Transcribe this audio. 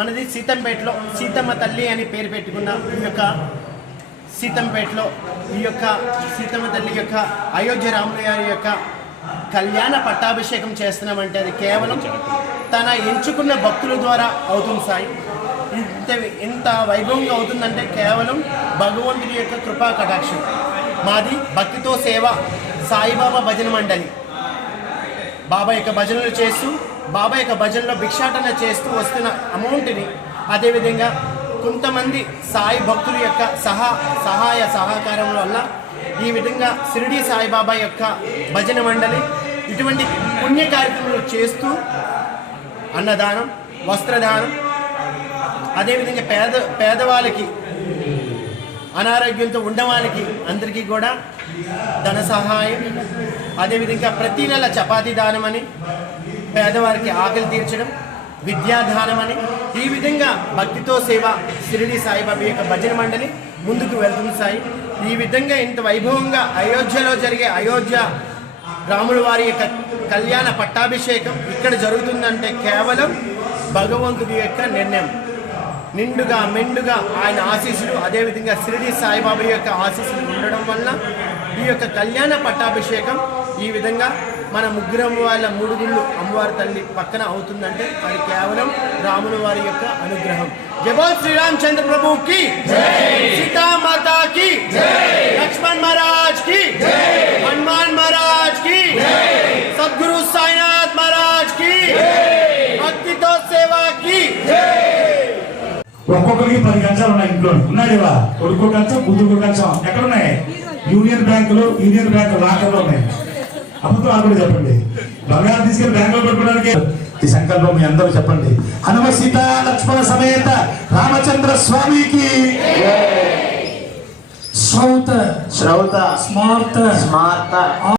మనది సీతంపేటలో సీతమ్మ తల్లి అని పేరు పెట్టుకున్న ఈ యొక్క సీతంపేటలో ఈ యొక్క సీతమ్మ తల్లి యొక్క అయోధ్య రాముల గారి యొక్క కళ్యాణ పట్టాభిషేకం చేస్తున్నామంటే అది కేవలం తన ఎంచుకున్న భక్తుల ద్వారా అవుతుంది సాయి. ఇంత వైభవంగా అవుతుందంటే కేవలం భగవంతుడి యొక్క కృపా కటాక్షం. మాది భక్తితో సేవ సాయిబాబా భజన మండలి. బాబా యొక్క భజనలు చేస్తూ బాబా యొక్క భజనలో భిక్షాటన చేస్తూ వస్తున్న అమౌంట్ని అదేవిధంగా కొంతమంది సాయి భక్తుల యొక్క సహాయ సహకారం వల్ల ఈ విధంగా షిరిడి సాయిబాబా యొక్క భజన మండలి ఇటువంటి పుణ్య కార్యక్రమాలు చేస్తూ అన్నదానం, వస్త్రదానం, అదేవిధంగా పేదవాళ్ళకి, అనారోగ్యంతో ఉండవాళ్ళకి అందరికీ కూడా ధన సహాయం, అదేవిధంగా ప్రతి నెల చపాతీ దానం అని, పేదవారికి ఆకలి తీర్చడం, విద్యాదానం అని, ఈ విధంగా భక్తితో సేవ షిరిడి సాయిబాబా యొక్క భజన మండలి ముందుకు వెళ్తుంది సాయి. ఈ విధంగా ఇంత వైభవంగా అయోధ్యలో జరిగే అయోధ్య రాముల వారి యొక్క కళ్యాణ పట్టాభిషేకం ఇక్కడ జరుగుతుందంటే కేవలం భగవంతుడి యొక్క నిర్ణయం. నిండుగా మెండుగా ఆయన ఆశీస్సులు, అదేవిధంగా షిరిడి సాయిబాబా యొక్క ఆశీస్సులు ఉండడం వల్ల ఈ యొక్క కళ్యాణ పట్టాభిషేకం ఈ విధంగా మన ముగ్గురు అమ్మవాళ్ళ మూడు గుళ్ళు అమ్మవారి తల్లి పక్కన అవుతుందంటే అది కేవలం రాముల వారి యొక్క అనుగ్రహం. జై బోల్ శ్రీరామచంద్ర ప్రభుకి, సీతా మాతా కి, లక్ష్మణ్ మహారాజ్ కి, హనుమాన్ మహారాజ్ కి, సద్గురు సాయినాథ్ మహారాజ్ కి, భక్తితో సేవాకి. ఒక్కొక్కరికి 10 కంచాలు ఉన్నాయి ఇంట్లో. ఉన్నాడివా కొడుకు కంచం, కూతురు కంచం ఎక్కడున్నాయి? యూనియన్ బ్యాంకులు లాకర్లో ఉన్నాయి. అబద్ధం ఆకుండా చెప్పండి. బంగారం తీసుకెళ్లి బ్యాంకులో పెట్టుకోవడానికి ఈ సంకల్పం మీ అందరూ చెప్పండి. హనుమ సీత లక్ష్మణ సమేత రామచంద్ర స్వామికి శ్రౌత స్మార్త